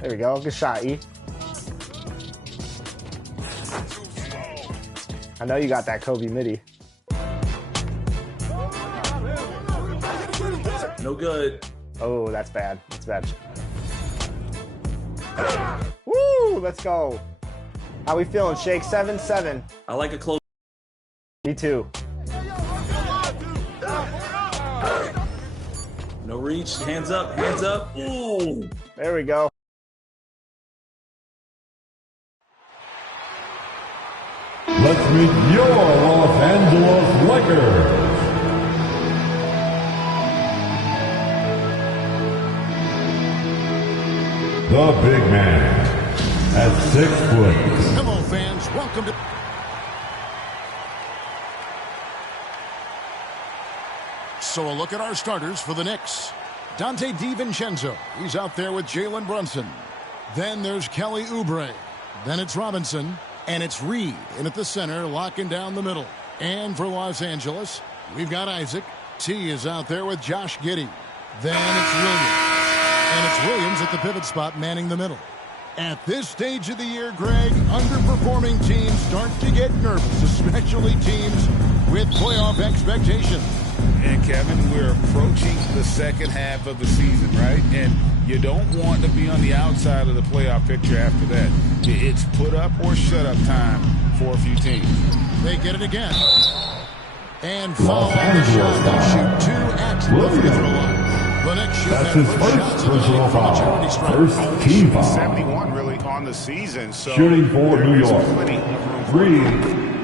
There we go. Good shot, E. I know you got that Kobe midi. No good. Oh, that's bad. That's bad. Woo! Let's go. How we feeling, Shake? 7-7. I like a close. Me too. No reach. Hands up. Hands up. Ooh. There we go. Let's meet your Los Angeles Lakers. The big man at 6 foot. Hello, fans. Welcome to... So a look at our starters for the Knicks. Dante DiVincenzo. He's out there with Jalen Brunson. Then there's Kelly Oubre. Then it's Robinson. And it's Reed in at the center, locking down the middle. And for Los Angeles, we've got Isaac. T is out there with Josh Giddey. Then it's Williams. And it's Williams at the pivot spot, manning the middle. At this stage of the year, Greg, underperforming teams start to get nervous, especially teams with playoff expectations. And, Kevin, we're approaching the second half of the season, right? And you don't want to be on the outside of the playoff picture after that. It's put up or shut up time for a few teams. They get it again. And foul on the shot. They shoot two at the free throw line. The next shoot. That's his first personal foul. First team foul. 71 really on the season. So shooting for New York. Reed.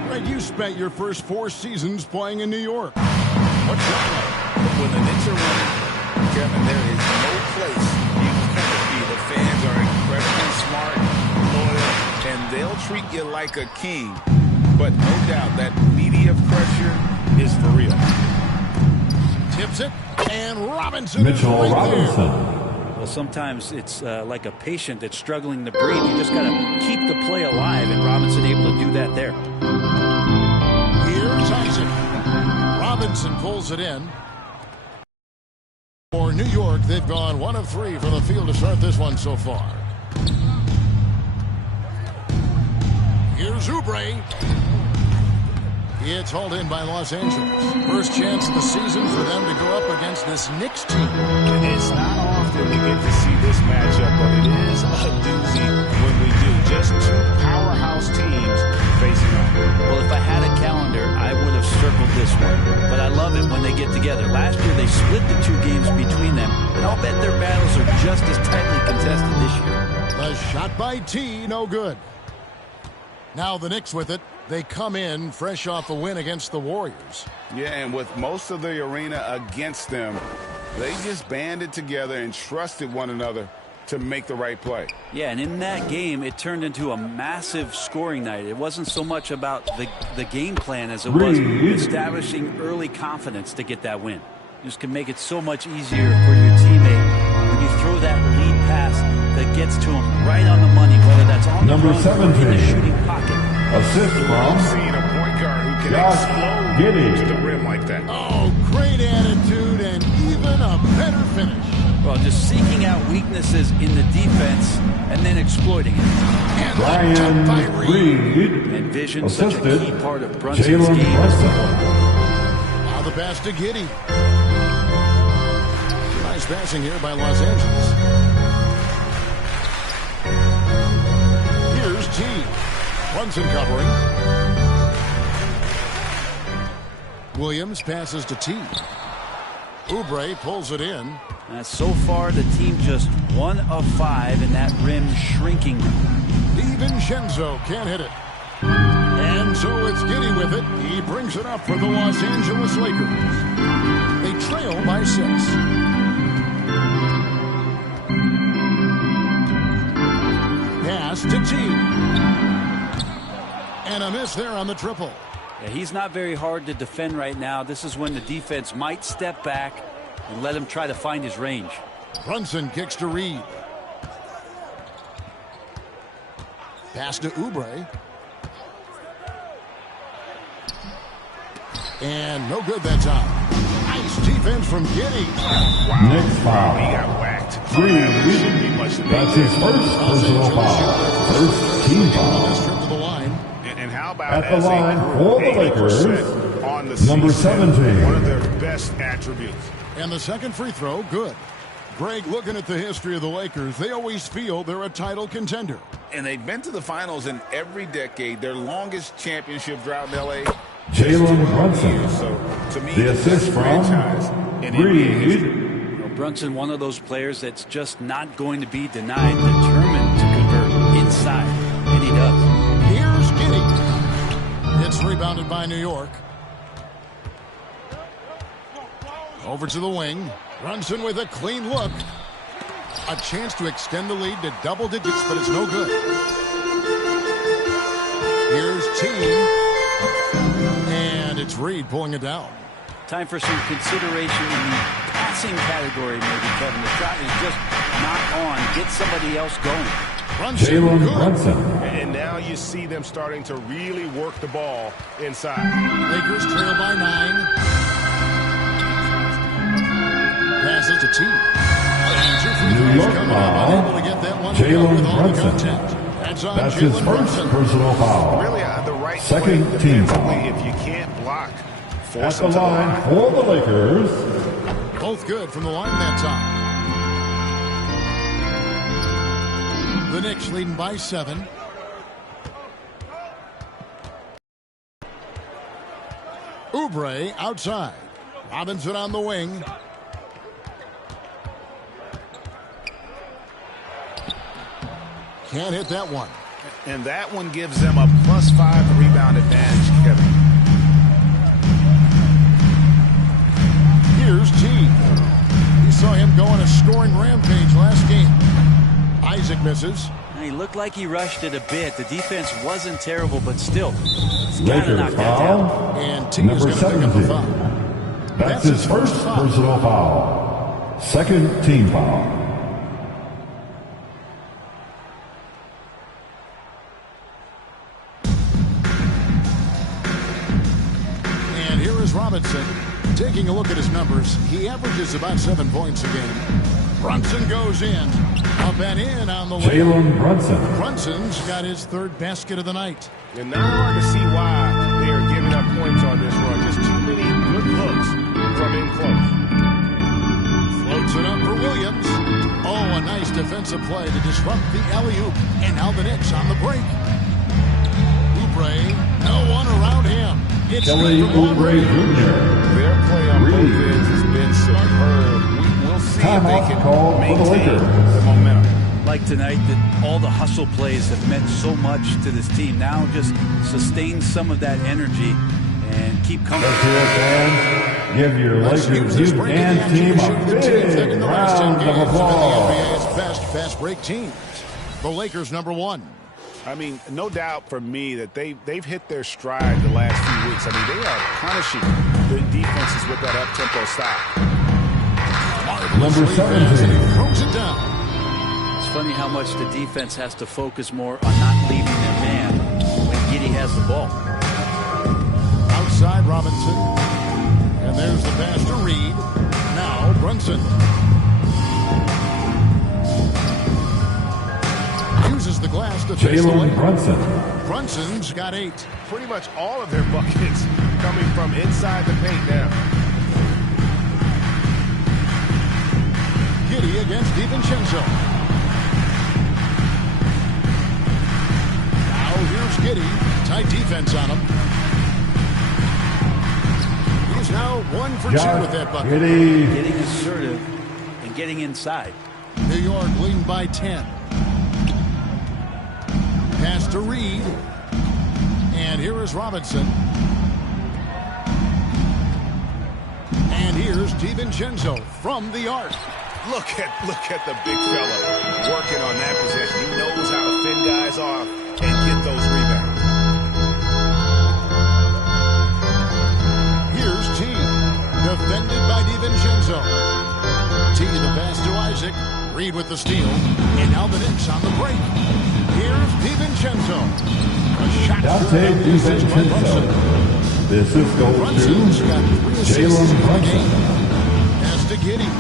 Greg, you spent your first 4 seasons playing in New York. What's that like? When the Knicks are winning, Kevin, there is no place you can ever be. The fans are incredibly smart, loyal, and they'll treat you like a king. But no doubt that media pressure is for real. Tips it, and Robinson. Mitchell right Robinson. There. Well, sometimes it's like a patient that's struggling to breathe. You just got to keep the play alive, and Robinson able to do that there. Here's Isaac. Robinson pulls it in. For New York, they've gone 1 of 3 from the field to start this one so far. Here's Oubre. It's hauled in by Los Angeles. First chance of the season for them to go up against this Knicks team. It's not often we get to see this matchup, but it is a doozy when we do. Just 2 powerhouse teams facing off. Well, if I had a calendar, I would have circled this one. But I love it when they get together. Last year, they split the 2 games between them, and I'll bet their battles are just as tightly contested this year. A shot by T, no good. Now the Knicks with it. They come in fresh off a win against the Warriors. Yeah, and with most of the arena against them, they just banded together and trusted one another to make the right play. Yeah, and in that game, it turned into a massive scoring night. It wasn't so much about the game plan as it was establishing early confidence to get that win. You just can make it so much easier for your teammate when you throw that lead pass that gets to him right on the money, whether that's on the run or in the shooting pocket. Assist from Seeing a point guard who can Josh explode Giddey to the rim like that. Oh, great attitude and even a better finish. Well, just seeking out weaknesses in the defense and then exploiting it. And Ryan Reed. And vision, such a key part of Brunson's Jalen game. Brunson. now the pass to Giddey. Nice passing here by Los Angeles. Here's T. Brunson covering. Williams passes to T. Oubre pulls it in. So far, the team just 1 of 5 in that rim shrinking. DiVincenzo can't hit it. And so it's Giddey with it. He brings it up for the Los Angeles Lakers. They trail by 6. Pass to T. And a miss there on the triple. Yeah, he's not very hard to defend right now. This is when the defense might step back and let him try to find his range. Brunson kicks to Reed. Pass to Oubre. And no good that time. Nice defense from Giddey. Wow. Next foul. He got whacked. Reed. That shouldn't be much debate. That's his first personal foul. First team foul. Trip to the line. And how about At the as line a for group, the Lakers, 80% on the number season, 17. one of their best attributes. And the second free throw, good. Greg, looking at the history of the Lakers, they always feel they're a title contender. And they've been to the finals in every decade. Their longest championship drought in L.A. Jalen Brunson. So, to me, The assist best franchise from in NBA history. Reed. Well, Brunson, one of those players that's just not going to be denied, determined to convert inside, and he does. Here's Giddey. It's rebounded by New York. Over to the wing. Brunson with a clean look. A chance to extend the lead to double digits, but it's no good. Here's T. And it's Reed pulling it down. Time for some consideration in the passing category, maybe, Kevin. The shot is just not on. Get somebody else going. Brunson, Jalen good. Brunson. And now you see them starting to really work the ball inside. Lakers trail by 9. Passes to T. And two free New throws York coming up. foul. Unable to get that one Jalen with all the Brunson. content. That's his Jalen first Brunson. personal foul. Really the right Second play team defensively. foul. If you can't block, At force the them to the line line. for the Lakers, Both good from the line that time. The Knicks leading by 7. Oubre outside. Robinson on the wing. Can't hit that one. And that one gives them a +5 rebound advantage, Kevin. Here's T. We saw him go on a scoring rampage last game. Isaac misses. He looked like he rushed it a bit. The defense wasn't terrible, but still, he's got to knock Lakers that down. foul, And T is number going to pick up a 17. foul. That's his first personal foul. Second team foul. And here is Robinson. Taking a look at his numbers, he averages about 7 points a game. Brunson goes in. Up and in on the way. Jalen Brunson. Brunson's got his third basket of the night. And not hard to see why they are giving up points on this run. Just too many good looks from in close. Floats it up for Williams. Oh, a nice defensive play to disrupt the alley-oop. And now the Knicks on the break. Oubre, no one around him. It's Kelly good from Oubre Jr. Their play on both Reed. ends has been superb. We'll see if they Timeout can called for the maintain Lakers. the momentum. Like tonight, that all the hustle plays have meant so much to this team. Now just sustain some of that energy and keep coming. Let's hear it, fans. Give your Let's use Lakers this youth break and action team to show a the teams that in big the last 10 round of games have been the applause. NBA's best fast break teams. The Lakers number 1. I mean, no doubt for me that they've hit their stride the last few weeks. I mean, they are punishing the defenses with that up-tempo style. Number 17. Throws it down. It's funny how much the defense has to focus more on not leaving their man when Giddey has the ball. Outside Robinson. And there's the pass to Reed. Now Brunson. Uses the glass to face the Jalen lane. Brunson. Brunson's got 8. Pretty much all of their buckets coming from inside the paint now. Giddey against DiVincenzo. Now here's Giddey. Tight defense on him. He's now 1 for 2 with that bucket. Giddey. Getting assertive and getting inside. New York leading by 10. Pass to Reed. And here is Robinson. And here's DiVincenzo from the arc. Look at the big fella working on that possession. He knows how to fend guys off and get those rebounds. Here's T. Defended by DiVincenzo. T the pass to Isaac. Reed with the steal. And now the Knicks on the break. Here's DiVincenzo. A shot Dante good. This is by Brunson. DiVincenzo. The assist goes Brunson's got 3 assists Jalen in the Brunson. game. Pass to Giddey.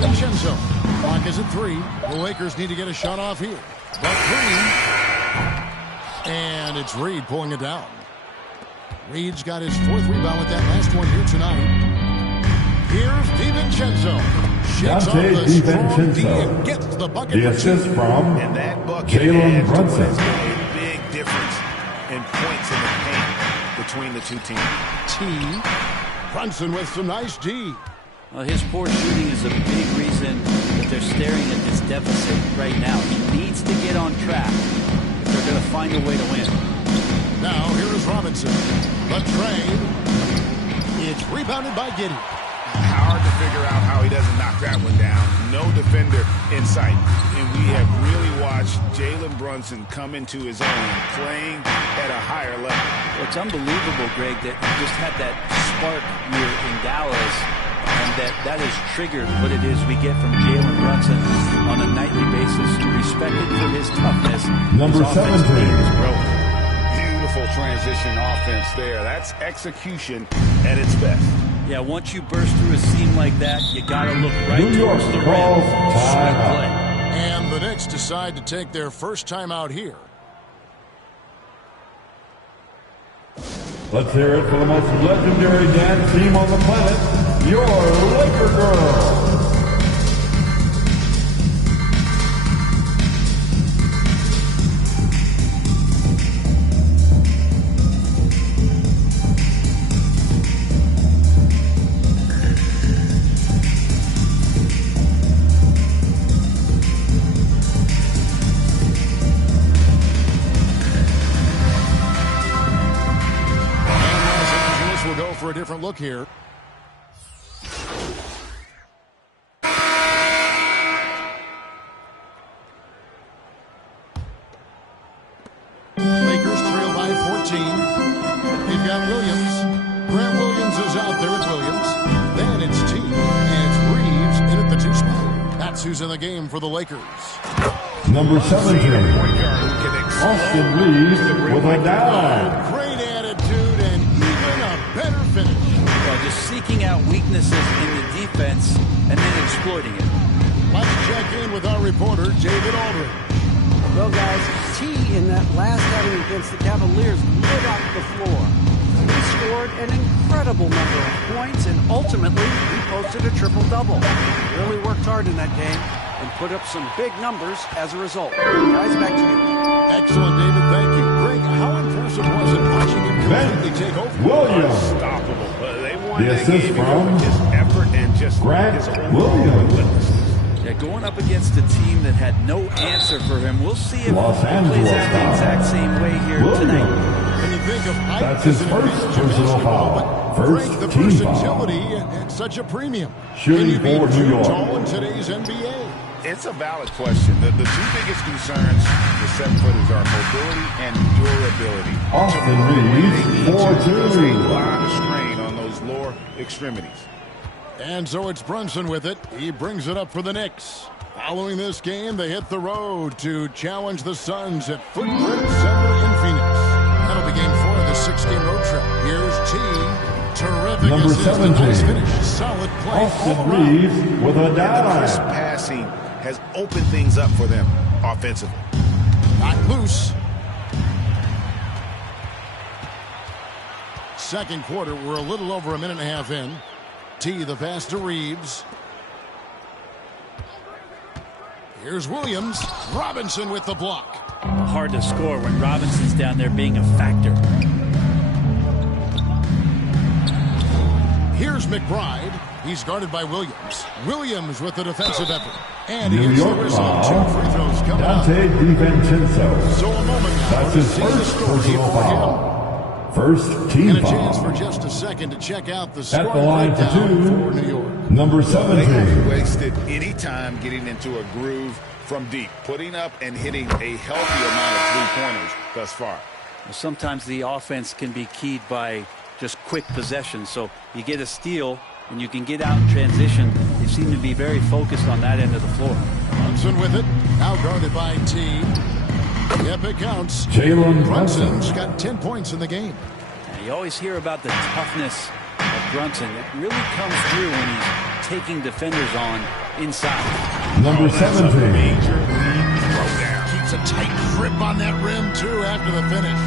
DiVincenzo. Clock is at 3. The Lakers need to get a shot off here. The 3. And it's Reed pulling it down. Reed's got his 4th rebound with that last one here tonight. Here's DiVincenzo. Shakes off the strong D and gets the bucket. The assist from And that bucket Jalen adds Brunson. a big difference in points in the paint between the two teams. T. Brunson with some nice D. Well, his poor shooting is a big reason that they're staring at this deficit right now. He needs to get on track if they're going to find a way to win. Now here is Robinson. The trade. It's rebounded by Giddey. Hard to figure out how he doesn't knock that one down. No defender in sight. And we have really watched Jalen Brunson come into his own, playing at a higher level. Well, it's unbelievable, Greg, that he just had that spark here in Dallas, and that has triggered what it is we get from Jalen Brunson on a nightly basis. Respected for his toughness. Number his offensive 17. game is growing. Beautiful transition offense there. That's execution at its best. Yeah, once you burst through a seam like that, you got to look right New York towards the rim. calls Slick timeout. play. And the Knicks decide to take their first time out here. Let's hear it for the most legendary dance team on the planet, your Laker Girls. For a different look here. Lakers trail by 14. They've got Williams. Grant Williams is out there with Williams. Then it's T. And it's Reeves in at the 2 spot. That's who's in the game for the Lakers. Number 17, Austin Reeves with a dive. Great attitude and even a better finish. Well, just seeking out weaknesses in the defense and then exploiting it. Let's check in with our reporter, David Aldridge. Well, guys, T in that last outing against the Cavaliers lit up the floor. He scored an incredible number of points, and ultimately, he posted a triple-double. Really worked hard in that game and put up some big numbers as a result. Guys, back to you. Excellent, David. Thank you. Greg, how impressive was it watching him completely take over? Williams. Unstoppable. They won The that assist game from because of his effort and just Grant his Williams. Yeah, going up against a team that had no answer for him. We'll see if Los he plays Angeles out the exact same way here tonight. When you think of height, That's his as an first advantage in personal basketball, foul. but First Greg, the team foul. versatility at such a premium. Shooting Can you be for New too York. tall in today's NBA? It's a valid question. The two biggest concerns with 7-footers are mobility and durability. Austin Reeves, There's a 4-2. lot of strain on those lower extremities. And so it's Brunson with it. He brings it up for the Knicks. Following this game, they hit the road to challenge the Suns at Footprint Center in Phoenix. That'll be game 4 of the 6-game road trip. Here's T. Terrific Number assist and 17. nice finish. Solid play all Austin around. Reeves with a And the crisp dive. passing has opened things up for them offensively. Not loose. Second quarter, we're a little over a minute and a half in. T, the pass to Reeves. Here's Williams. Robinson with the block. Hard to score when Robinson's down there being a factor. Here's McBride. He's guarded by Williams. Williams with the defensive effort. And he New gets the York whistle. foul. 2 free throws coming up. Dante DiVincenzo. So a moment now That's to his see the first story personal for him. foul. First team And a chance for foul. just a second to check out the At score the line for breakdown 2, for New York. number They 17. haven't wasted any time getting into a groove from deep, putting up and hitting a healthy amount of three-pointers thus far. Sometimes the offense can be keyed by just quick possession. So you get a steal and you can get out in transition. They seem to be very focused on that end of the floor. Brunson with it. Now guarded by T. Yep, it counts. Jalen Brunson's Brunson. got 10 points in the game. Now, you always hear about the toughness of Brunson. It really comes through when he's taking defenders on inside. Number 17. Major league throwdown. Keeps a tight grip on that rim, too, after the finish.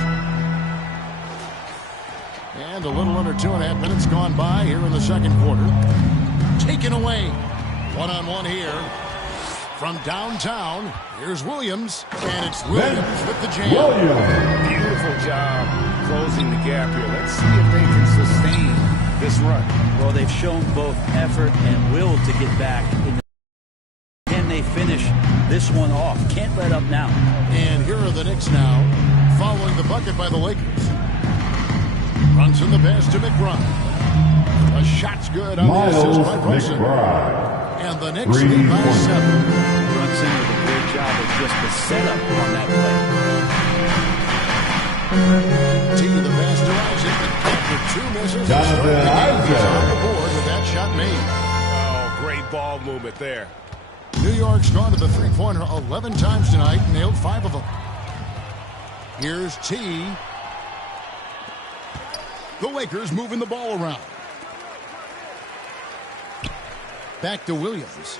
And a little under 2.5 minutes gone by here in the second quarter. Taken away. One-on-one here. From downtown, here's Williams. And it's Williams with the jam. Williams. Beautiful job closing the gap here. Let's see if they can sustain this run. Well, they've shown both effort and will to get back. Can they finish this one off? Can't let up now. And here are the Knicks now, following the bucket by the Lakers. Runs in the pass to McBride. A shot's good on the assist by Brunson. McBride. And the Knicks lead by 7. Brunson with a great job of just the setup on that play. T to the pass to Isaac. After 2 misses, Jonathan Isaac on the board with that shot made. Oh, great ball movement there. New York's gone to the three-pointer 11 times tonight, nailed 5 of them. Here's T. The Lakers moving the ball around. Back to Williams.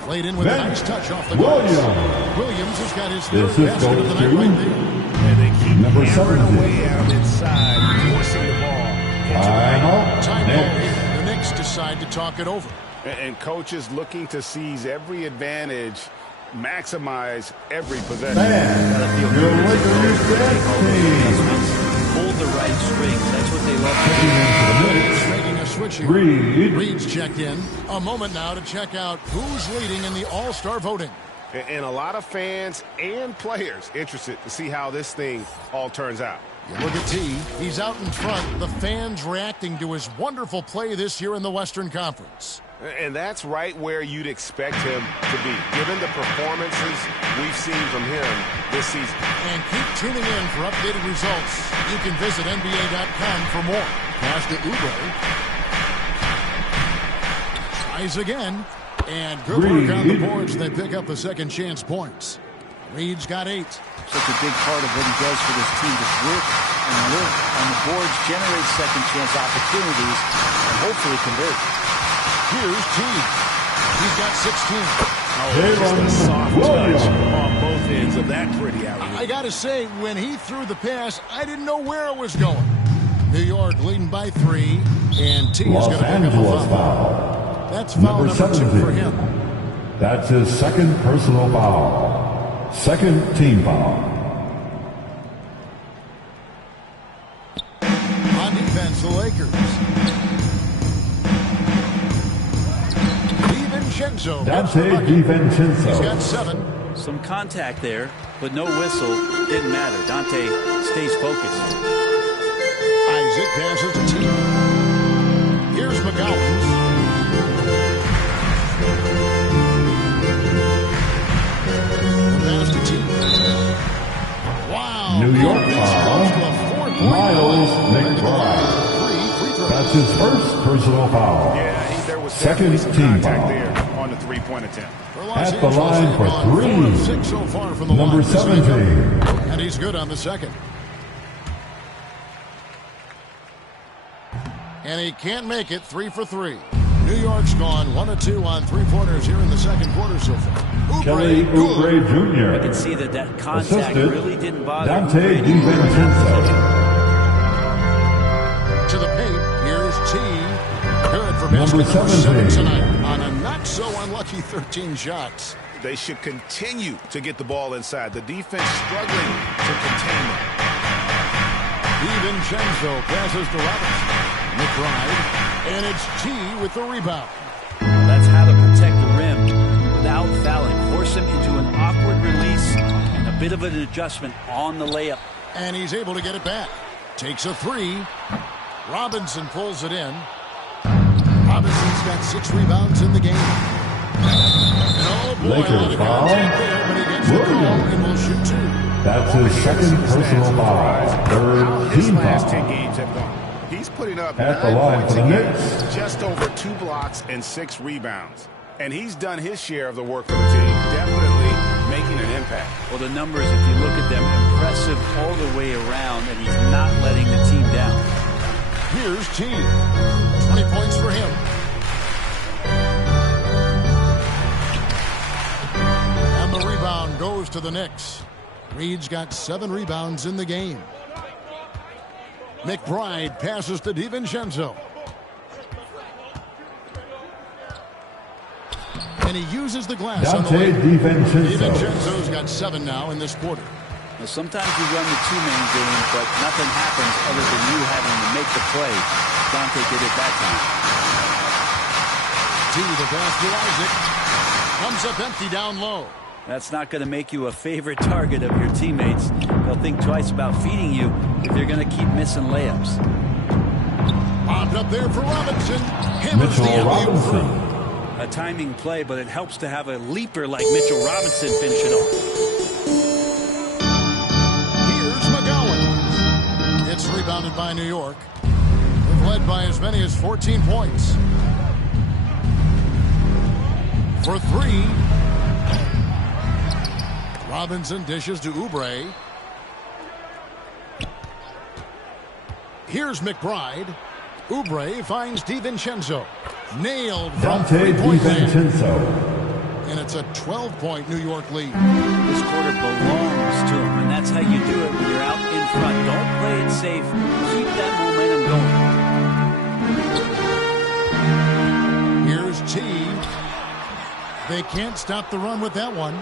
Played in with a nice touch off the glass. Williams has got his third basket of the night right there. And they keep Number hammering 17. away out inside, forcing the ball. Time ball here. The Knicks decide to talk it over. And coaches looking to seize every advantage, maximize every possession. Your Lakers dance Hold the right strings. That's what they love to do. Making a switch here. Reed. Reed's checked in. A moment now to check out who's leading in the All-Star voting. And a lot of fans and players interested to see how this thing all turns out. You look at T. He's out in front. The fans reacting to his wonderful play this year in the Western Conference. And that's right where you'd expect him to be, given the performances we've seen from him this season. And keep tuning in for updated results. You can visit NBA.com for more. Pass to Oubre. Tries again. And good work on the boards. They pick up the second chance points. Reed's got 8. Such a big part of what he does for this team. Just work and work on the boards, generate second chance opportunities, and hopefully convert. Here's T. He's got 16. Just a soft touch on both ends of that pretty alley. I got to say, when he threw the pass, I didn't know where it was going. New York leading by 3, and T is Los going to pick up a Angeles foul. foul. That's foul Number number 2 for 17. him. That's his second personal foul. Second team foul. On defense, the Lakers. DiVincenzo. Dante DiVincenzo. He's got 7. Some contact there, but no whistle. Didn't matter. Dante stays focused. Isaac passes to T. Here's McGowan. The pass to T. Wow. New York This foul. goes to a 4-point Miles lead. McBride. 3 free throws. That's his first personal foul. There was Second definitely some team contact foul. there on the three-point attempt. For Los At the Angeles, line they've for gone 4 of 3. 6 so far from the Number line this 17. evening. And he's good on the second. And he can't make it. 3 for 3. New York's gone 1 of 2 on 3-pointers here in the second quarter so far. Kelly Oubre Jr. You can see that contact Assisted really didn't bother Dante him. DiVincenzo. To the paint. Here's T. Good for Number basket number 7 17. tonight on a not-so-unlucky 13 shots. They should continue to get the ball inside. The defense struggling to contain them. DiVincenzo passes to Robinson. McBride. And it's T with the rebound. That's how to protect the rim without fouling. Force him into an awkward release and a bit of an adjustment on the layup. And he's able to get it back. Takes a 3. Robinson pulls it in. Robinson's got 6 rebounds in the game. And oh boy, Lakers a lot of foul. contact there, but he gets the call and will shoot 2. That's his second personal foul. How Third his team last 10 foul. games have gone. He's putting up At the 9 line points for a the game, Knicks. just over 2 blocks and 6 rebounds. And he's done his share of the work for the team, definitely making an impact. Well, the numbers, if you look at them, impressive all the way around, and he's not letting the team down. Here's T. 20 points for him. for the Knicks. Reed's got 7 rebounds in the game. McBride passes to DiVincenzo. And he uses the glass on the way. DiVincenzo's got 7 now in this quarter. Well, sometimes you run the two-man game, but nothing happens other than you having to make the play. Dante did it that time. To the pass to Isaac. Comes up empty down low. That's not going to make you a favorite target of your teammates. They'll think twice about feeding you if you're going to keep missing layups. Popped up there for Robinson. Hammers the alley-oop through. A timing play, but it helps to have a leaper like Mitchell Robinson finish it off. It's rebounded by New York. They've led by as many as 14 points. For 3. Robinson dishes to Oubre. Here's McBride. Oubre finds DiVincenzo. Nailed from three-point land. And it's a 12-point New York lead. This quarter belongs to him, and that's how you do it when you're out in front. Don't play it safe. Keep that momentum going. Here's T. They can't stop the run with that one.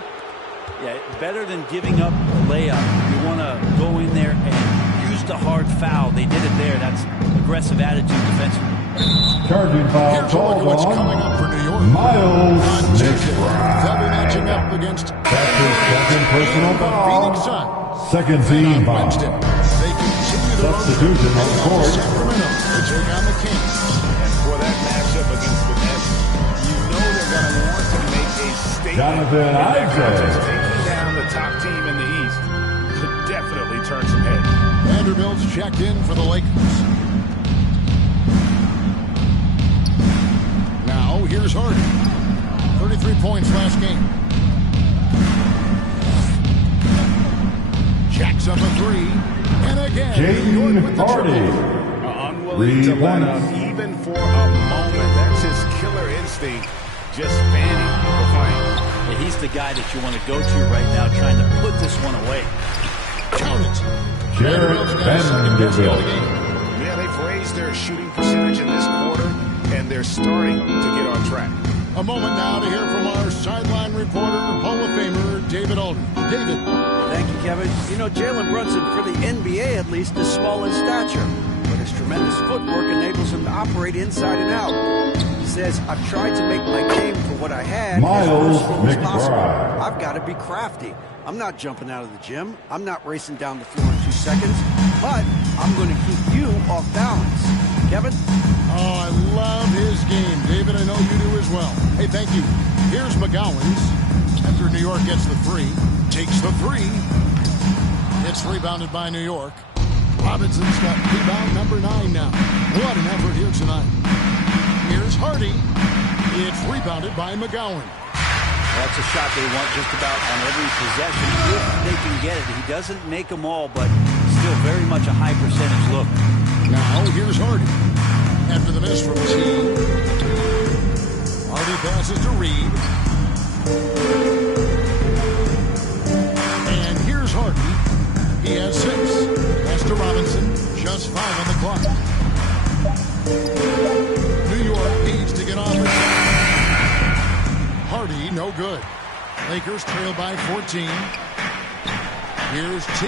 Yeah, better than giving up a layup. You want to go in there and use the hard foul. They did it there. That's aggressive attitude defensively. Charging foul. Here's a look at what's coming up for New York. Miles McBride. They'll be matching up against second personal the foul. Phoenix Suns. Second team foul. Wednesday, they continue the Substitution on the court. Sacramento to take on the Kings. And for that matchup against the Nets, you know they're going to want to make a statement. Jonathan Isaac. Taking down the top team in the East could definitely turn some heads. Vanderbilt's checked in for the Lakers. Now, here's Harden. 33 points last game. Jacks up a 3. And again, New York with the triple. Unwilling to let up even for a moment. That's his killer instinct. Just fanning the flame. Yeah, he's the guy that you want to go to right now, trying to put this one away. Count it. Jared Vanderbilt. Yeah, they've raised their shooting percentage in this quarter, and they're starting to get on track. A moment now to hear from our sideline reporter, Hall of Famer David Aldridge. David. Thank you, Kevin. You know, Jalen Brunson, for the NBA at least, is small in stature, but his tremendous footwork enables him to operate inside and out. He says, I've tried to make my game for what I had Miles as versatile as possible. McBride. I've got to be crafty. I'm not jumping out of the gym. I'm not racing down the floor in 2 seconds, but I'm going to keep you off balance. Kevin? Oh, I love his game. David, I know you do as well. Hey, thank you. Here's McGowan's. After New York gets the 3, takes the 3. It's rebounded by New York. Robinson's got rebound number 9 now. What an effort here tonight. Here's Hardy. It's rebounded by McGowan. That's a shot they want just about on every possession if they can get it. He doesn't make them all, but still very much a high percentage look. Now here's Hardy. After the miss from T. Hardy passes to Reed. And here's Hardy. He has 6. Pass to Robinson. Just 5 on the clock. New York needs to get on the shot. Hardy, no good. Lakers trail by 14. Here's T.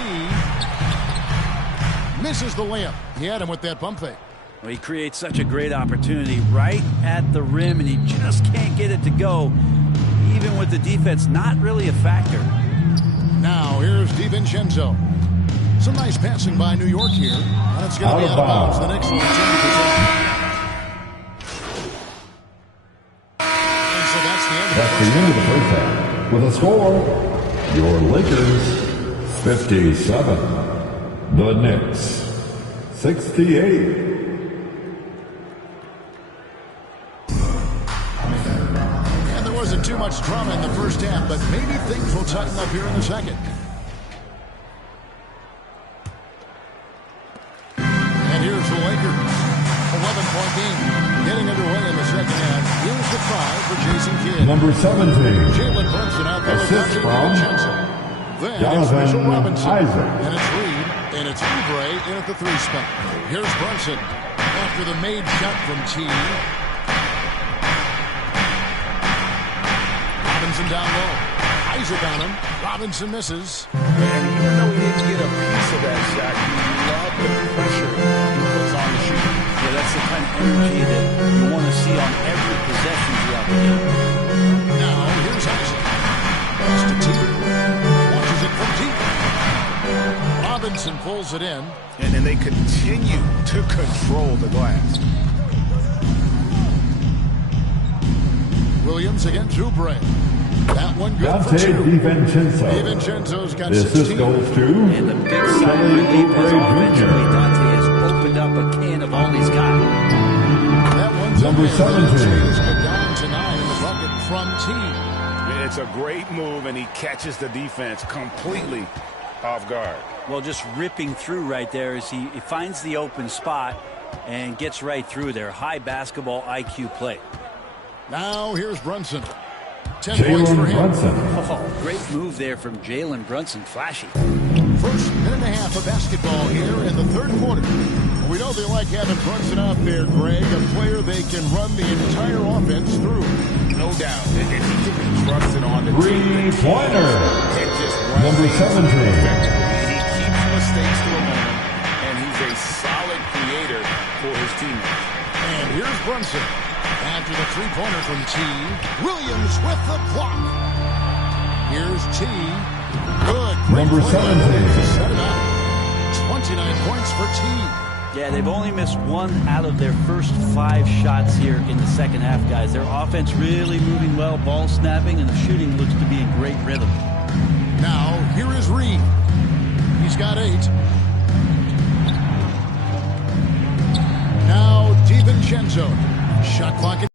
Misses the layup. He had him with that pump fake. Well, he creates such a great opportunity right at the rim, and he just can't get it to go. Even with the defense not really a factor. Now here's DiVincenzo. Some nice passing by New York here. And it's going to be out of bounds. The next one, 10%. And so that's the end of the That's the end of the first half. With a score, your Lakers 57. The Knicks 68. And there wasn't too much drama in the first half, but maybe things will tighten up here in the second. And here's the Lakers. 11-point game. Getting underway in the second half. Here's the try for Jason Kidd. Number 17. Jalen Brunson out there with Assist from DiVincenzo. Then it's Jonathan Mitchell Robinson. Isaac. And it's Reed. And it's Oubre in at the 3 spot. Here's Brunson after the made shot from T. Robinson down low. Isaac on him. Robinson misses. And even though he didn't get a piece of that shot, you love the pressure he puts on the shooter. Yeah, that's the kind of energy that you want to see on every possession throughout the game. Now, here's Isaac. Pass to T. Watches it from deep. Robinson pulls it in. And then they continue to control the glass. Williams against Oubre. That one good for Dante 2. DiVincenzo. DiVincenzo's got Assist 16. goes to And the big sign of Kelly relief is Oubre offensively, Jr. Dante has opened up a can of all he's got. That one's Number in there. 17. Williams got down to 9 in the bucket from T. It's a great move, and he catches the defense completely off guard. Well, just ripping through right there as he finds the open spot and gets right through there. High basketball IQ play. Now here's Brunson. 10 points for Jalen him. Brunson. Oh, great move there from Jalen Brunson. Flashy. First minute and a half of basketball here in the third quarter. We know they like having Brunson out there, Greg, a player they can run the entire offense through. No doubt. And he can be trusted on the Three-pointer. and just run Number things 17. effectively. He keeps mistakes to a minimum, and he's a solid creator for his teammates. And here's Brunson. After the three-pointer from T. Williams with the block. Here's T. Good. Great Number play 17. to set it up. 29 points for T. Yeah, they've only missed 1 out of their first 5 shots here in the second half, guys. Their offense really moving well, ball snapping, and the shooting looks to be in great rhythm. Now, here is Reed. He's got 8. Now, DiVincenzo. Shot clock.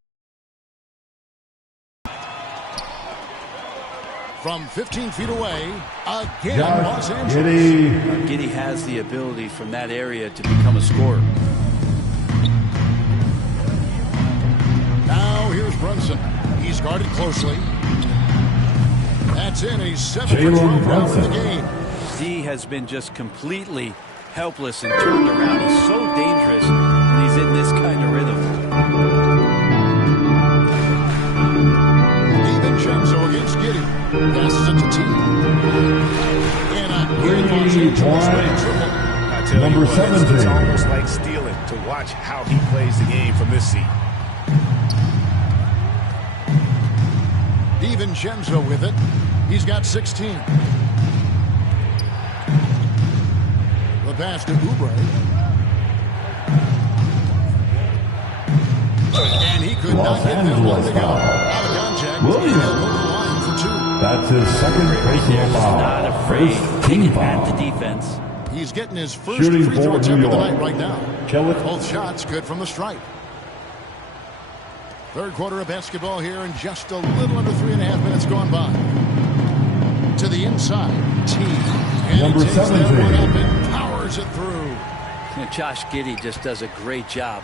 From 15 feet away, again, Los Josh Angeles. Giddey. Giddey has the ability from that area to become a scorer. Now, here's Brunson. He's guarded closely. That's in. He's 7 for Jalen 12 now for the Brunson. game. D has been just completely helpless and turned around. He's so dangerous when he's in this kind of rhythm. DiVincenzo against Giddey. Passes it to T. And a great Los Angeles winning triple. I tell Number you what, 17. it's almost like stealing to watch how he plays the game from this seat. DiVincenzo with it. He's got 16. The pass to Oubre. And he could Los not get that one Angeles to go. foul. Out of contact. Williams. And he'll go to the line for 2. That's his second personal Not foul. afraid First to take team it at the foul. defense. He's getting his first Shooting free throw for attempt New of the York. night right now. Kill it. Both shots good from the stripe. Third quarter of basketball here and just a little under 3.5 minutes gone by. To the inside. T. And Number he takes that 17. one up and powers it through. And Josh Giddey just does a great job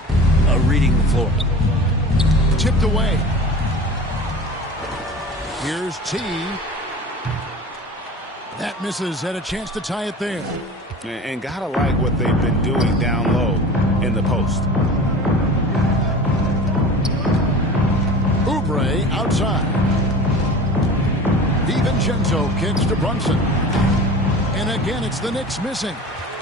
of reading the floor. Tipped away. Here's T. That misses. Had a chance to tie it there. And gotta like what they've been doing down low in the post. Oubre outside. DiVincenzo kicks to Brunson. And again, it's the Knicks missing.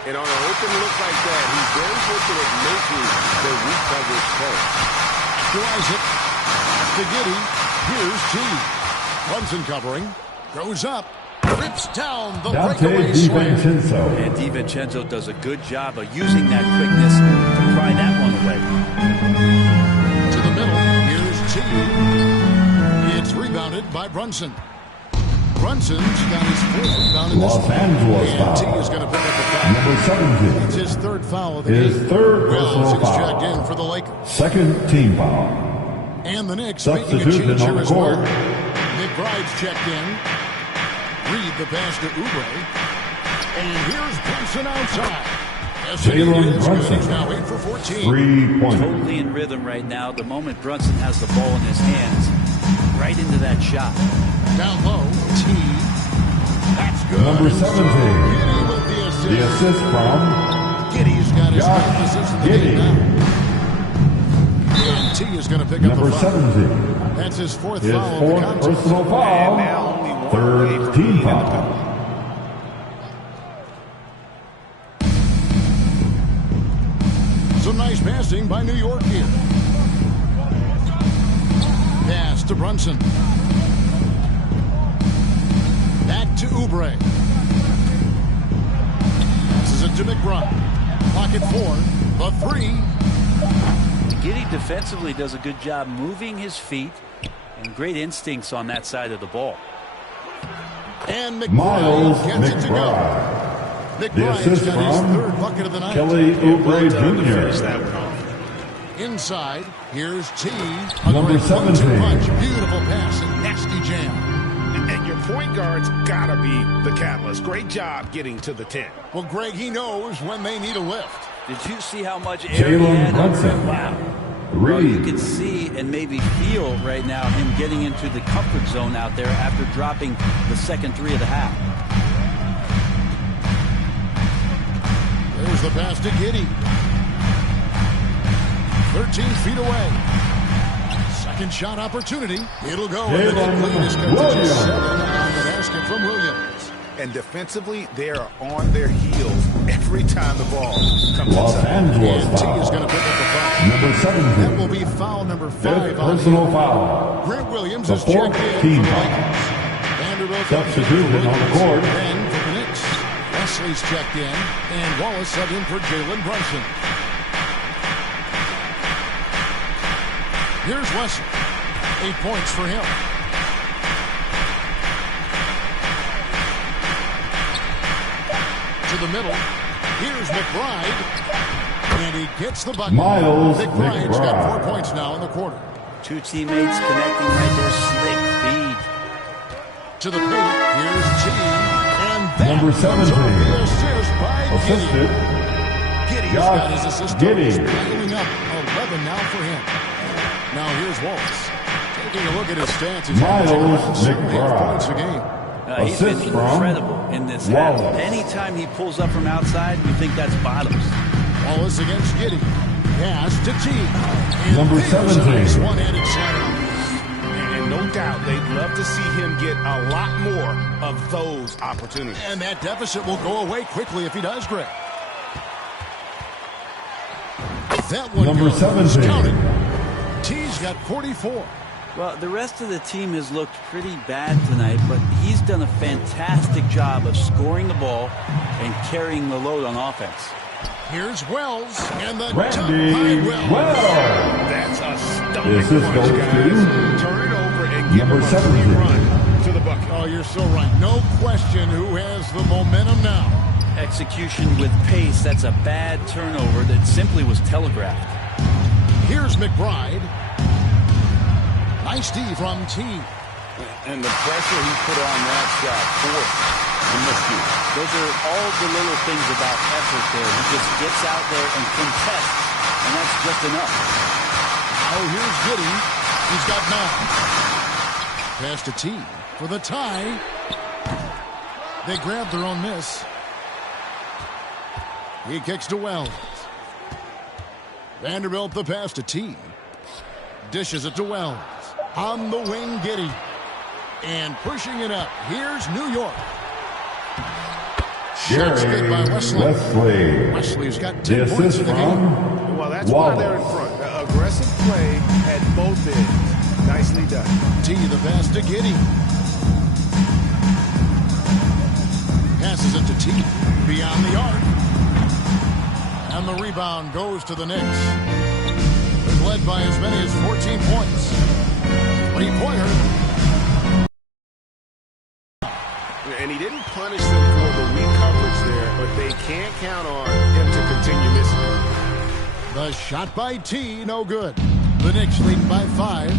And on an open look like that, he's very good at making the weak coverage play. To Isaac. To Giddey. Here's T. Brunson covering. Goes up. Rips down the Dante breakaway slam. DiVincenzo. And DiVincenzo does a good job of using that quickness to pry that one away. To the middle. Here's T. It's rebounded by Brunson. Brunson's got his 4th rebound in this Los one. Angeles And T foul. is going to pick up the foul. Number 17. It's his 3rd foul of the His game. third Wells personal is foul. checked in for the Lakers. Second team foul. And the Knicks making a Substitution change on here the as well. court. McBride's checked in. Reed the pass to Oubre. And here's Brunson outside. Yes, Jalen it is good. Brunson. He's now 8 for 14. 3-pointer. Totally in rhythm right now. The moment Brunson has the ball in his hands, right into that shot. Down low, T. That's Number 17. Giddey with the assist. The assist from Giddey's got his Josh 10th assist of the Giddey. game now. And T is going to pick up number the foul. 17. That's his fourth His foul of the fourth contest. personal And foul. now only one away Third from team being in the foul. penalty. Some nice passing by New York here. Pass to Brunson. Back to Oubre. Passes it to McBride. Pocket 4. The 3. Giddey defensively does a good job moving his feet and great instincts on that side of the ball. And McBride Miles gets it to go. McBride. The McBride's assist got his from third bucket of the night. Kelly Oubre Jr. Inside, here's T. Number 17. Punch. Beautiful pass and nasty jam. And your point guard's got to be the catalyst. Great job getting to the 10. Well, Greg, he knows when they need a lift. Did you see how much air he Jalen had under Brunson. him? Wow. Well, you Reed. can see and maybe feel right now him getting into the comfort zone out there after dropping the second three of the half. There's the pass to Giddey. 13 feet away. Second shot opportunity. It'll go. And the net lead is cut to just Williams. 7 on the basket from Williams. And defensively, they are on their heels every time the ball comes Los inside. Angeles And T is foul. going to pick up the foul. Number That will 17. be foul number 5 Fifth on personal him. foul. Grant Williams The is fourth checked in team for the foul. Lakers. Vanderbilt Substitution on the court. And for the Knicks, Wesley's checked in, and Wallace sent in for Jalen Brunson. Here's Wesley. 8 points for him. To the middle. Here's McBride. And he gets the bucket. Miles McBride's got McBride. 4 points now in the quarter. Two teammates connecting right there. Slick feed. To the paint. Here's T. And that Number comes off 17. the assist by Giddey. Assisted. Giddey's Josh got his assist Giddey. totals piling up. 11 now for him. Now here's Wallace. Taking a look at his stats. He's Miles averaging 7.5 McBride. points a game. He's been Assist from incredible in this half. Wallace. Anytime he pulls up from outside, you think that's bottoms. Wallace against Giddey. Pass to T. And Number there's a 17. nice one-handed slam. And no doubt they'd love to see him get a lot more of those opportunities. And that deficit will go away quickly if he does, Greg. That one Number goes. 17. Counted. T's got 44. Well, the rest of the team has looked pretty bad tonight, but he's done a fantastic job of scoring the ball and carrying the load on offense. Here's Wells, and the Randy dunk by Wells. Wells. That's a stomach Is this punch, going guys. to Turn it over and give number him a 17? free run to the bucket. Oh, you're so right. No question who has the momentum now. Execution with pace, that's a bad turnover that simply was telegraphed. Here's McBride. Nice D from T. And the pressure he put on that shot forced the miscue. Those are all the little things about effort there. He just gets out there and contests, and that's just enough. Oh, here's Giddey. He's got 9. Pass to T for the tie. They grab their own miss. He kicks to Wells. Vanderbilt the pass to T. Dishes it to Wells. On the wing, Giddey. And pushing it up. Here's New York. Shots good by Wesley. Wesley's got 10 The points assist in the game. from Well, that's why they're in Wallace. front. Aggressive play at both ends. Nicely done. T the pass to Giddey. Passes it to T. Beyond the arc. And the rebound goes to the Knicks. They're led by as many as 14 points. 3-pointer. And he didn't punish them for the weak coverage there, but they can't count on him to continue missing. The shot by T, no good. The Knicks lead by 5.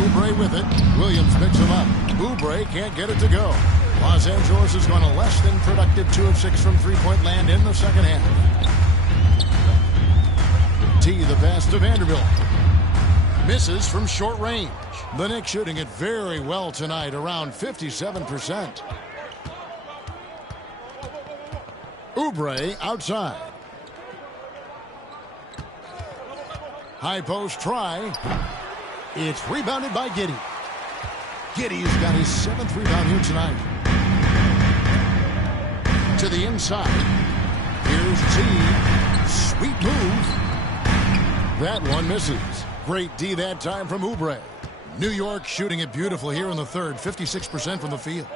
Oubre with it. Williams picks him up. Oubre can't get it to go. Los Angeles has gone a less than productive 2 of 6 from three-point land in the second half. T the pass to Vanderbilt. Misses from short range. The Knicks shooting it very well tonight, around 57%. Oubre outside. High post try. It's rebounded by Giddey. Giddey's got his 7th rebound here tonight. To the inside. Here's T. Sweet move. That one misses. Great D that time from Oubre. New York shooting it beautiful here in the third. 56% from the field.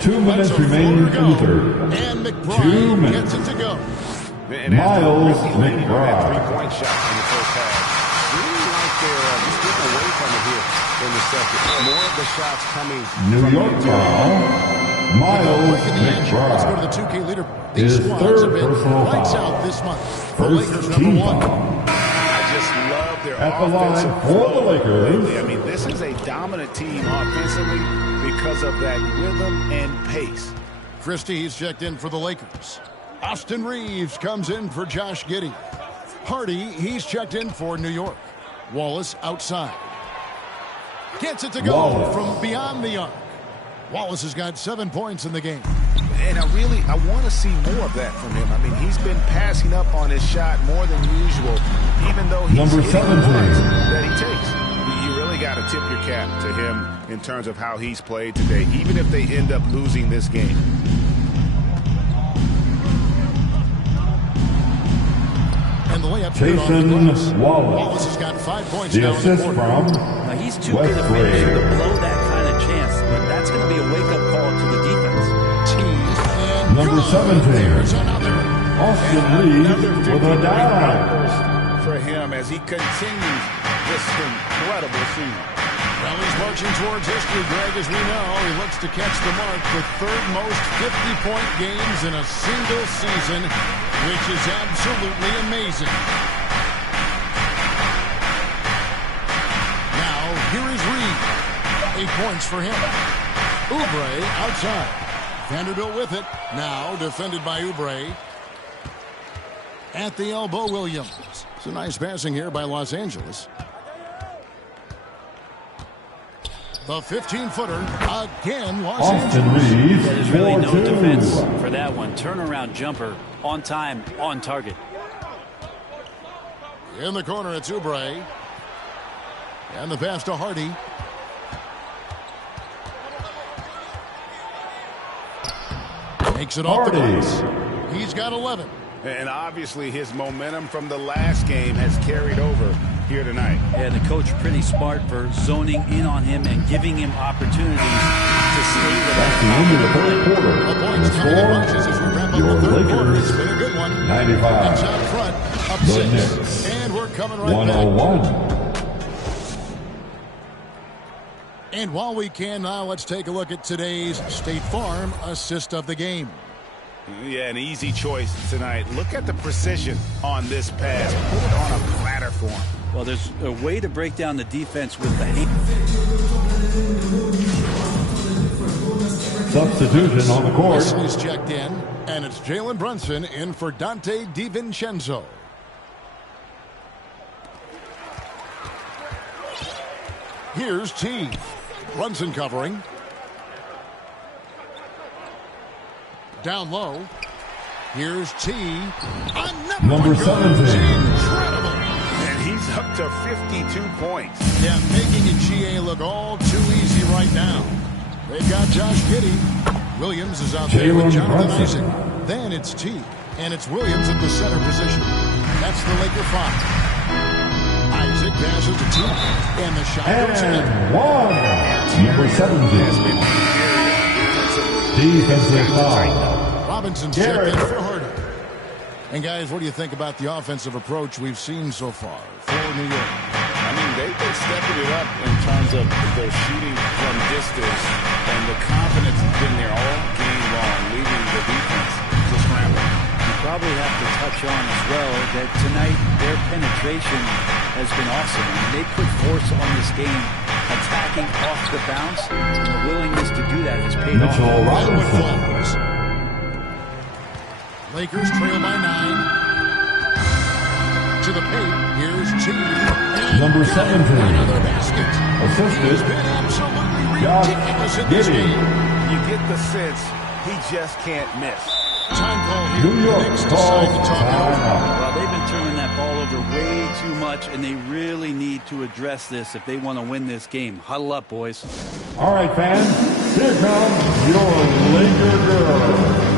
2 minutes remaining in the third. And McBride gets it to go. Miles McBride. 3-point shots in the first half. Really like they're just getting away from it here in the second. More of the shots coming New York foul. Miles Let's go to the McBride. 2K leader. His These squads have third been personal lights foul. out this month. The Lakers First number team 1. foul. I just love their At the offensive line for the flow Lakers. lately. I mean, this is a dominant team offensively because of that rhythm and pace. Christie's checked in for the Lakers. Austin Reeves comes in for Josh Giddey. Hardy, he's checked in for New York. Wallace outside. Gets it to go Wallace. from beyond the arc. Wallace has got 7 points in the game. And I want to see more of that from him. I mean, he's been passing up on his shot more than usual, even though he's Number hitting the 17. ones that he takes. You really got to tip your cap to him in terms of how he's played today, even if they end up losing this game. And the layup Jason Wallace. Wallace has got 5 points The now in the assist quarter. from Now, he's too West good a finisher to Ray. blow that kind of chance, but that's going to be a wake-up call to the defense. And Number good. 17. There's another. Austin Another Reeves 50 with a dime. burst for him as he continues this incredible season. Well, he's marching towards history, Greg, as we know. He looks to catch the mark for third most 50-point games in a single season, which is absolutely amazing. Now, here is Reed. 8 points for him. Oubre outside. Vanderbilt with it. Now defended by Oubre. At the elbow, Williams. It's a nice passing here by Los Angeles. The 15-footer again, Los Austin Angeles. Reeves. There's really no 4-2. defense for that one. Turnaround jumper, on time, on target. In the corner, it's Oubre. And the pass to Hardy. Makes it off the Hardy. glass. He's got 11. And obviously his momentum from the last game has carried over here tonight. And the coach pretty smart for zoning in on him and giving him opportunities to stay with That's the end of the third quarter. The And points the coming in bunches as we score, wrap up your the third quarter. It's Lakers, been a good one. 95. Knicks out front, up The 6. Knicks, And we're coming right back. 101. And while we can now, let's take a look at today's State Farm assist of the game. Yeah, an easy choice tonight. Look at the precision on this pass. Put it on a platter for him. Well, there's a way to break down the defense with the hate. Substitution on the court. Wesley's checked in, and it's Jalen Brunson in for Dante DiVincenzo. Here's T. Brunson covering. Down low. Here's T. Another Number one goes. 17. Incredible. And he's up to 52 points. Yeah, making it GA look all too easy right now. They've got Josh Giddey. Williams is out there with Jalen Jonathan Brunson. Isaac. Then it's T. And it's Williams at the center position. That's the Laker 5. Isaac passes to T. And the shot goes in. And one. Number 17. Defensive foul. Robinson's checked in for Hardy. And guys, what do you think about the offensive approach we've seen so far for New York? I mean, they've been stepping it up in terms of their shooting from distance, and the confidence has been there all game long, leaving the defense to scramble. You probably have to touch on as well that tonight their penetration has been awesome. I mean, they put force on this game, attacking off the bounce, and the willingness to do that has paid off. Mitchell Hollywood Robinson. flows. Lakers trail by 9. to the paint. Here's T. And Number 17. another basket. Assisted. He's been absolutely Josh ridiculous in this Giddey. game. You get the sense he just can't miss. Time call here. New York Knicks calls decide to talk it over. timeout. Well, they've been turning that ball over way too much, and they really need to address this if they want to win this game. Huddle up, boys. All right, fans, here comes your Laker girl.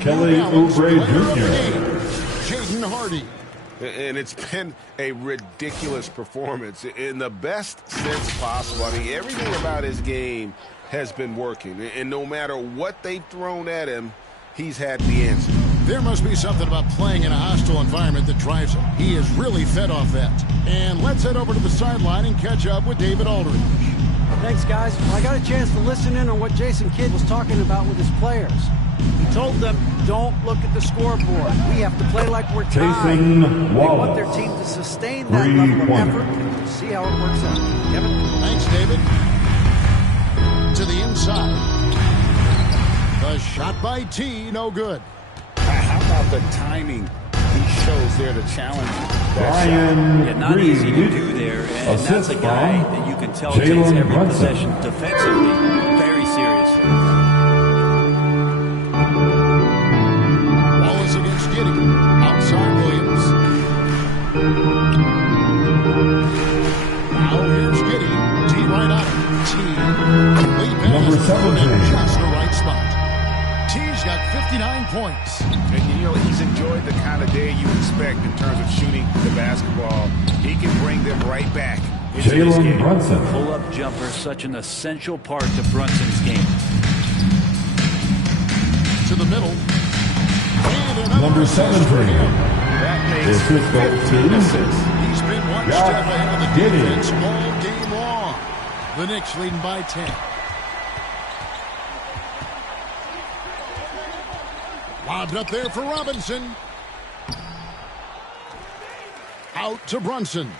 Kelly Oubre Jr. Jaden Hardy. And it's been a ridiculous performance in the best sense possible. I mean, everything about his game has been working. And no matter what they've thrown at him, he's had the answer. There must be something about playing in a hostile environment that drives him. He is really fed off that. And let's head over to the sideline and catch up with David Aldridge. Thanks, guys. I got a chance to listen in on what Jason Kidd was talking about with his players. He told them, don't look at the scoreboard. We have to play like we're tied. Jason They want Wallace. their team to sustain that level of 3-1. effort. See how it works out. Kevin? Thanks, David. To the inside. The shot by T, no good. How about the timing he shows there to challenge that Brian Yeah, not easy to Reed. do there, and that's Assist a guy from that you can tell Jalen takes every Brunson. possession defensively very seriously. Wallace against Giddey. Outside Williams. Now here's Giddey. T right on it. T. Lead pass. Number 17. Just the right spot. T's got 59 points. And, you know, he's enjoyed the kind of day you expect in terms of shooting the basketball. He can bring them right back into this Jalen game. Brunson. Pull-up jumper, such an essential part to Brunson's game. To the middle. And another Number assist 17. for him. That makes Assist goes 15 to assists. He's been one Josh step ahead of the Giddey. defense all game long. The Knicks leading by 10. Lobbed up there for Robinson. Out to Brunson.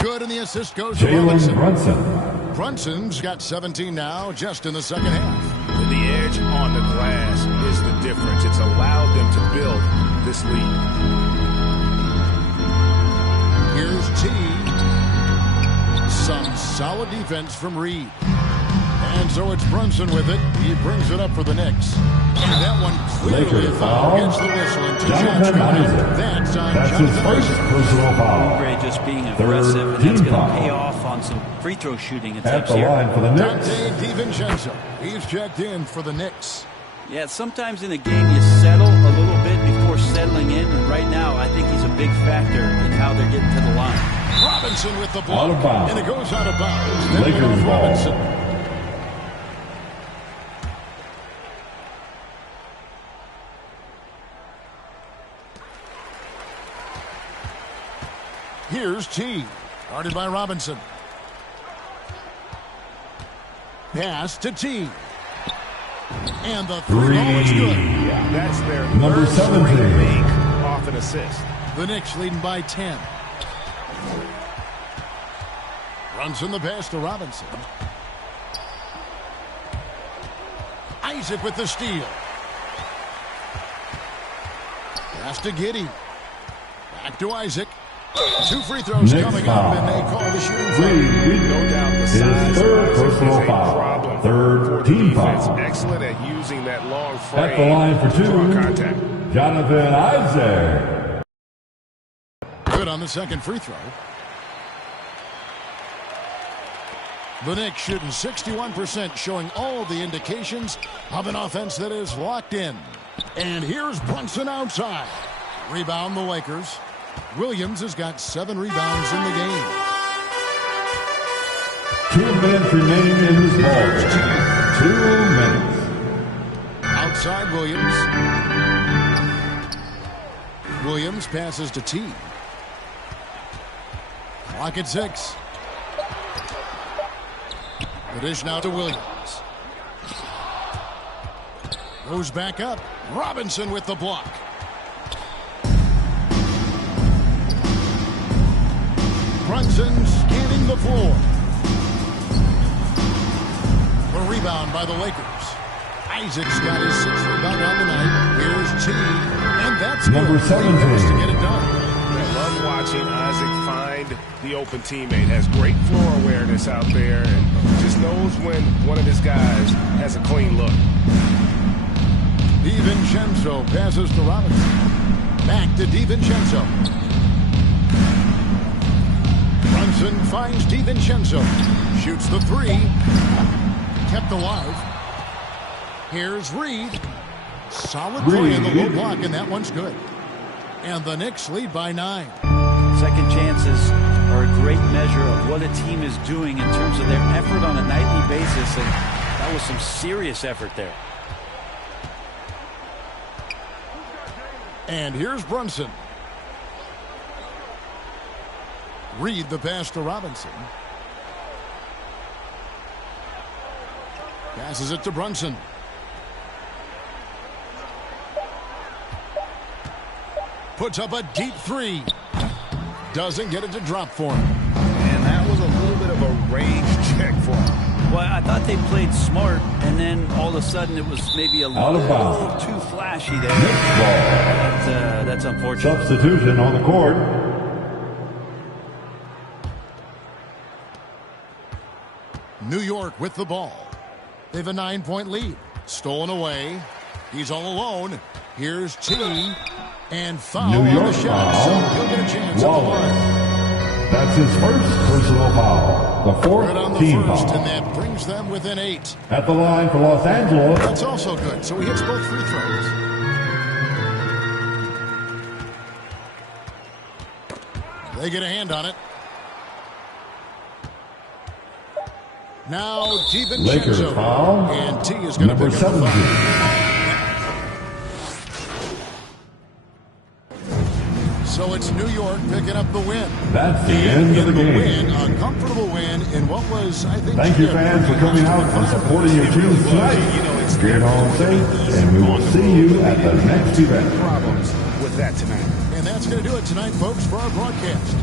Good, and the assist goes to Jalen Robinson. Brunson. Brunson's got 17 now, just in the second half. And the edge on the glass is the difference. It's allowed them to build this lead. Here's T. Some solid defense from Reed. And so it's Brunson with it. He brings it up for the Knicks. And that one clearly a Laker foul foul. against the whistle. And 2 shots Jonathan coming. Isaac. That's on That's his Jonathan first Isaac. personal foul. Oubre just being aggressive, and that's Team going to foul. pay off on some free throw shooting At attempts the here. line for the Knicks. Dante DiVincenzo. He's checked in for the Knicks. Yeah, sometimes in a game you settle a little bit before settling in, and right now I think he's a big factor in how they're getting to the line. Robinson with the Out block. of bounds. And it goes out of bounds. Then Lakers went on ball. Robinson. Here's T. Guarded by Robinson. Pass to T. And the three ball is good. That's their Number third straight 17. make off an assist. The Knicks leading by 10. Brunson the pass to Robinson. Isaac with the steal. Pass to Giddey. Back to Isaac. 2 free throws Knicks coming foul. up, and they call the shooting foul. Reed. No doubt the His size third of Isaac personal is a foul. problem Third for the team defense. foul. Excellent at using that long frame At the line for to draw 2, contact. Jonathan Isaac. Good on the second free throw. The Knicks shooting 61%, showing all the indications of an offense that is locked in. And here's Brunson outside. Rebound the Lakers. Williams has got 7 rebounds in the game. 2 minutes remaining in this ball. 2 minutes. Outside Williams. Williams passes to T. Clock at 6. The dish now to Williams. Goes back up. Robinson with the block. Brunson scanning the floor. The rebound by the Lakers. Isaac's got his 6th rebound on the night. Here's T, and that's Number good. 17 to get it done. I love watching Isaac find the open teammate. Has great floor awareness out there and just knows when one of his guys has a clean look. DiVincenzo passes to Robinson. Back to DiVincenzo. Brunson finds DiVincenzo. Shoots the 3. Kept alive. Here's Reed. Solid play in the low block, and that one's good. And the Knicks lead by 9. Second chances are a great measure of what a team is doing in terms of their effort on a nightly basis, and that was some serious effort there. And here's Brunson. Reed the pass to Robinson. Passes it to Brunson. Puts up a deep 3. Doesn't get it to drop for him. And that was a little bit of a range check for him. Well, I thought they played smart, and then all of a sudden it was maybe a little too flashy there. That's unfortunate. Substitution on the court. New York with the ball. They have a 9-point lead. Stolen away. He's all alone. Here's T. And foul New on York the shot, foul. so he'll get a chance at the line. That's his first personal foul. The Good on fourth the team first, foul. and that brings them within 8. At the line for Los Angeles. That's also good, so he hits both free throws. They get a hand on it. Now Lakers DiVincenzo. foul. And T is going to Number pick up the 17. foul. So it's New York picking up the win. That's the end of the game. Win, a comfortable win in what was, I think... Thank you, fans, for coming out and supporting your teams tonight. Get home safe, and we will see you at the next event. Problems with that tonight. And that's going to do it tonight, folks, for our broadcast.